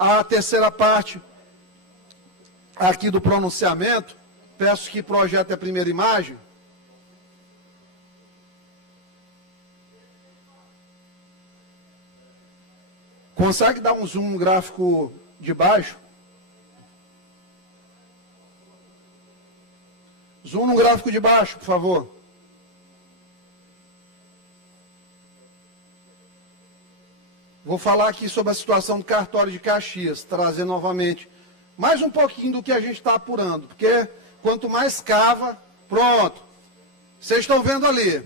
a terceira parte aqui do pronunciamento. Peço que projete a primeira imagem. Consegue dar um zoom no gráfico de baixo? Zoom no gráfico de baixo, por favor. Vou falar aqui sobre a situação do cartório de Caxias, trazer novamente mais um pouquinho do que a gente está apurando, porque quanto mais cava, pronto. Vocês estão vendo ali.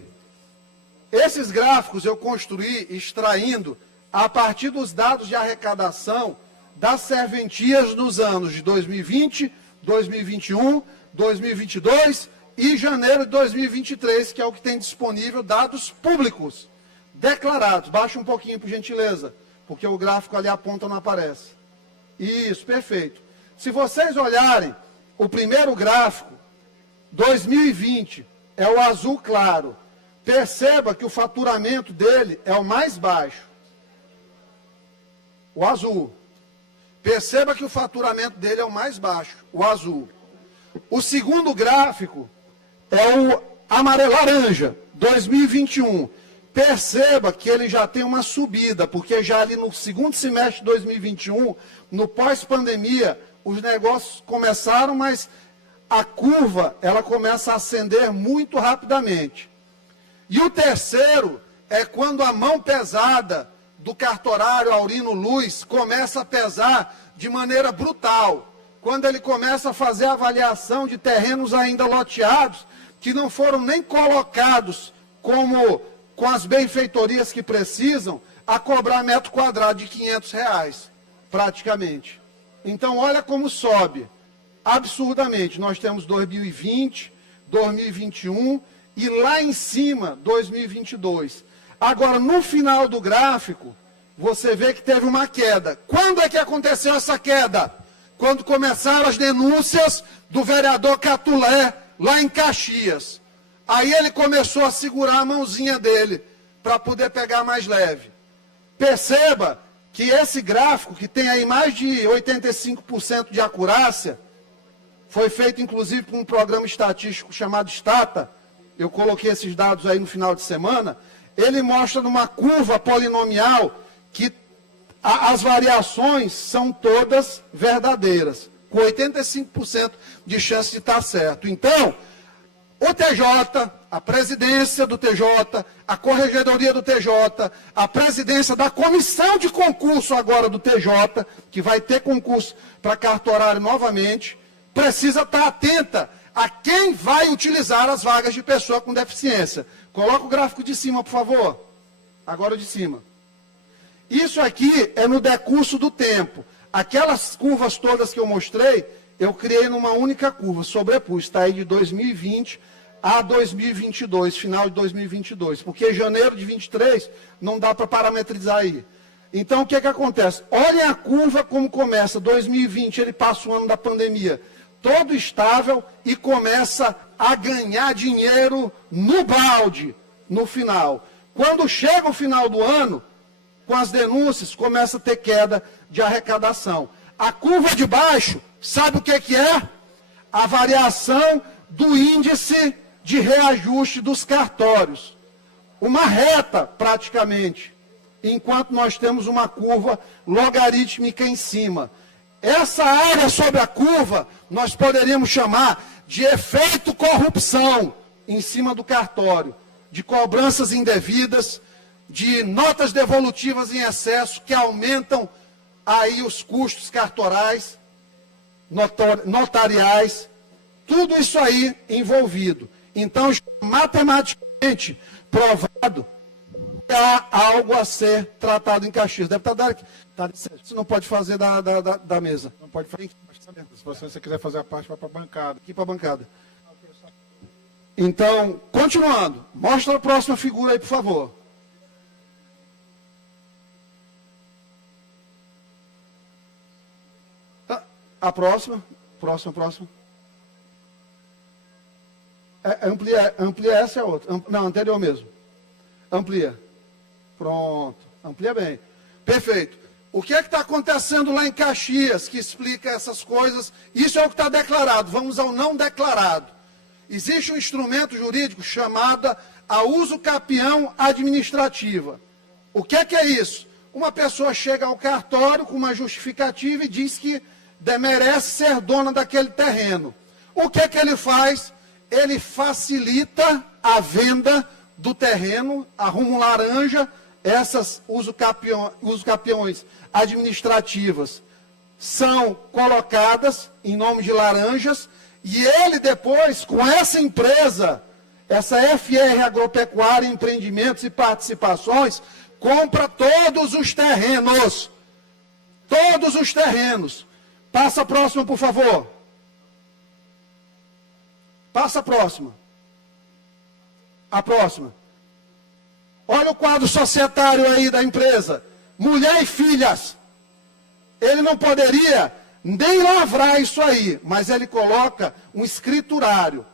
Esses gráficos eu construí extraindo a partir dos dados de arrecadação das serventias nos anos de 2020, 2021, 2022 e janeiro de 2023, que é o que tem disponível, dados públicos, declarados. Baixa um pouquinho, por gentileza, porque o gráfico ali aponta não aparece. Isso, perfeito. Se vocês olharem, o primeiro gráfico, 2020, é o azul claro. Perceba que o faturamento dele é o mais baixo. O azul. Perceba que o faturamento dele é o mais baixo, o azul. O segundo gráfico é o amarelo-laranja, 2021. Perceba que ele já tem uma subida, porque já ali no segundo semestre de 2021, no pós-pandemia, os negócios começaram, mas a curva ela começa a ascender muito rapidamente. E o terceiro é quando a mão pesada do cartorário Aurino Luz começa a pesar de maneira brutal. Quando ele começa a fazer a avaliação de terrenos ainda loteados, que não foram nem colocados como com as benfeitorias que precisam, a cobrar metro quadrado de R$500, praticamente. Então, olha como sobe absurdamente. Nós temos 2020, 2021 e lá em cima, 2022. Agora, no final do gráfico, você vê que teve uma queda. Quando é que aconteceu essa queda? Quando começaram as denúncias do vereador Catulé, lá em Caxias. Aí ele começou a segurar a mãozinha dele, para poder pegar mais leve. Perceba que esse gráfico, que tem aí mais de 85% de acurácia, foi feito inclusive por um programa estatístico chamado Stata, eu coloquei esses dados aí no final de semana, ele mostra numa curva polinomial que as variações são todas verdadeiras, com 85% de chance de estar certo. Então, o TJ, a presidência do TJ, a corregedoria do TJ, a presidência da comissão de concurso agora do TJ, que vai ter concurso para cartorário novamente, precisa estar atenta a quem vai utilizar as vagas de pessoa com deficiência. Coloca o gráfico de cima, por favor. Agora o de cima. Isso aqui é no decurso do tempo. Aquelas curvas todas que eu mostrei, eu criei numa única curva, sobrepus, está aí de 2020 a 2022, final de 2022, porque janeiro de 23 não dá para parametrizar aí. Então, o que acontece? Olhem a curva como começa. 2020, ele passa o ano da pandemia, todo estável e começa a ganhar dinheiro no balde, no final. Quando chega o final do ano, com as denúncias, começa a ter queda de arrecadação. A curva de baixo, sabe o que é? A variação do índice de reajuste dos cartórios. Uma reta, praticamente, enquanto nós temos uma curva logarítmica em cima. Essa área sobre a curva, nós poderíamos chamar de efeito corrupção em cima do cartório, de cobranças indevidas, de notas devolutivas em excesso que aumentam aí os custos cartorais, notariais, tudo isso aí envolvido. Então, matematicamente provado que há algo a ser tratado em Caxias. Deputado, você não pode fazer da mesa. Não pode fazer. Se você quiser fazer a parte, vai para a bancada. Aqui para a bancada. Então, continuando. Mostra a próxima figura aí, por favor. A próxima. Próxima. Amplia essa é a outra. Não, anterior mesmo. Amplia. Pronto. Amplia bem. Perfeito. O que é que está acontecendo lá em Caxias, que explica essas coisas? Isso é o que está declarado. Vamos ao não declarado. Existe um instrumento jurídico chamado a uso capião administrativa. O que é isso? Uma pessoa chega ao cartório com uma justificativa e diz que merece ser dona daquele terreno. O que é que ele faz? Ele facilita a venda do terreno, arruma um laranja, essas uso-capiões administrativas são colocadas em nome de laranjas, e ele depois, com essa empresa, essa FR Agropecuária, Empreendimentos e Participações, compra todos os terrenos. Todos os terrenos. Passa a próxima, por favor. Passa a próxima. A próxima. Olha o quadro societário aí da empresa. Mulher e filhas. Ele não poderia nem lavrar isso aí, mas ele coloca um escriturário.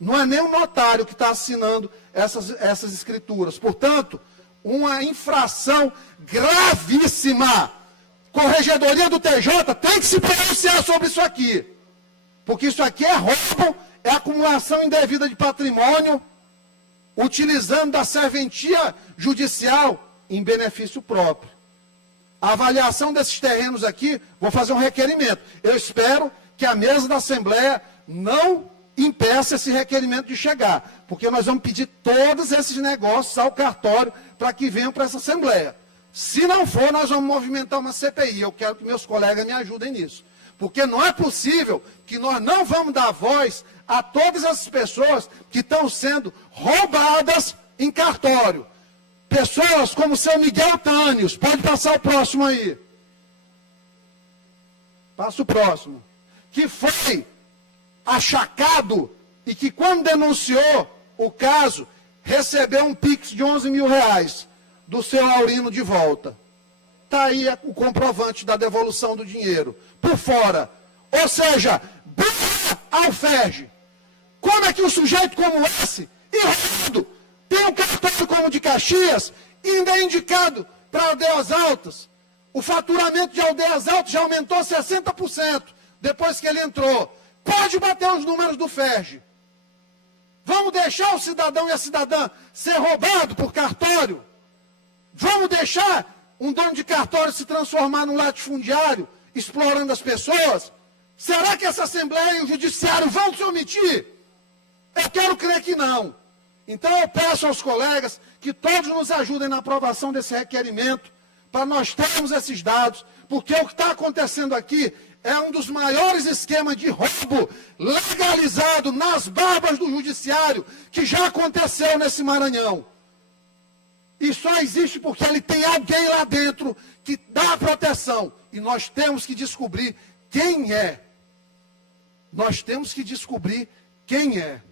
Não é nem um notário que está assinando essas escrituras. Portanto, uma infração gravíssima. Corregedoria do TJ tem que se pronunciar sobre isso aqui. Porque isso aqui é roubo, é acumulação indevida de patrimônio, utilizando da serventia judicial em benefício próprio. A avaliação desses terrenos aqui, vou fazer um requerimento. Eu espero que a mesa da Assembleia não impeça esse requerimento de chegar, porque nós vamos pedir todos esses negócios ao cartório para que venham para essa Assembleia. Se não for, nós vamos movimentar uma CPI. Eu quero que meus colegas me ajudem nisso. Porque não é possível que nós não vamos dar voz a todas essas pessoas que estão sendo roubadas em cartório. Pessoas como o seu Miguel Tânios. Pode passar o próximo aí. Passa o próximo. Que foi achacado e que, quando denunciou o caso, recebeu um Pix de 11 mil reais do seu Aurino de volta. Está aí o comprovante da devolução do dinheiro. Por fora. Ou seja, Alferge. Como é que um sujeito como esse, errado, tem um cartório como o de Caxias, ainda é indicado para aldeias altas? O faturamento de aldeias altas já aumentou 60% depois que ele entrou. Pode bater os números do Ferge. Vamos deixar o cidadão e a cidadã ser roubado por cartório? Vamos deixar um dono de cartório se transformar num latifundiário, explorando as pessoas? Será que essa Assembleia e o Judiciário vão se omitir? Eu quero crer que não. Então eu peço aos colegas que todos nos ajudem na aprovação desse requerimento, para nós termos esses dados, porque o que está acontecendo aqui é um dos maiores esquemas de roubo legalizado nas barbas do Judiciário, que já aconteceu nesse Maranhão. E só existe porque ele tem alguém lá dentro que dá proteção. E nós temos que descobrir quem é. Nós temos que descobrir quem é.